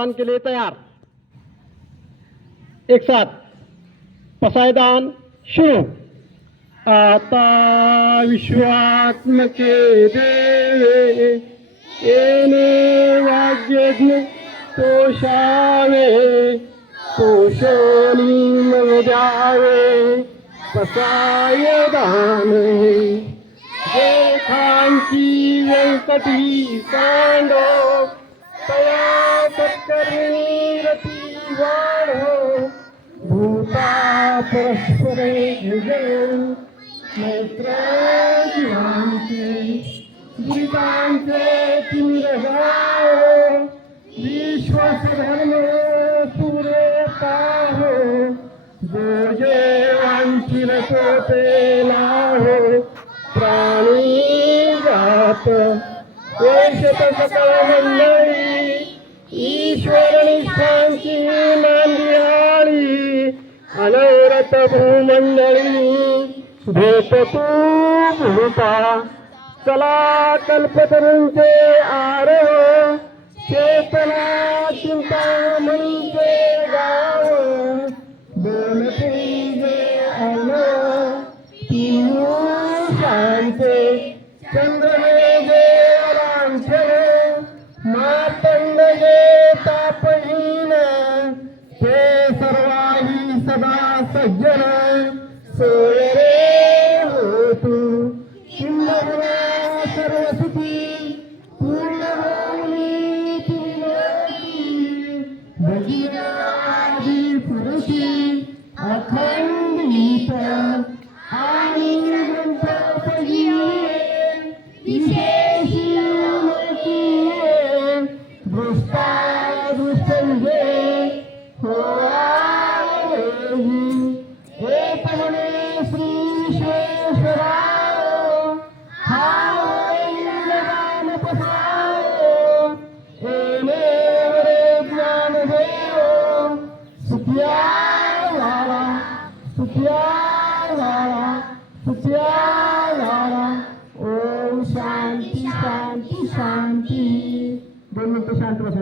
पाकिस्तान के लिए तैयार। एक साथ, पसायदान शुरू। आता विश्वात्म के देवे, एने वाग्यज्ञ पोषणी तोषणीम जावे, पसायदान। जय खांची वेंकटी कांडो परस्परे जय मैत्र जीवांचे दुरितांचे तिमिरगाव विश्वास धर्म पुरे पाहो जो जे वांछिल तो ते लाहो प्राणी जात वेशत सकळ मंडळी ईश्वर निष्ठांची मांदियाळी अनवरत भूमंडळी भेटतू भूता चला कल्पतरूंचे आरव चेतना चिंता म्हणजे गाव. बोलते जे अन तीनू जे मातंड जे तापहीन. सर्वाही सदा Sayyidina Sayyidina Santi, Santi, Santi. Santi.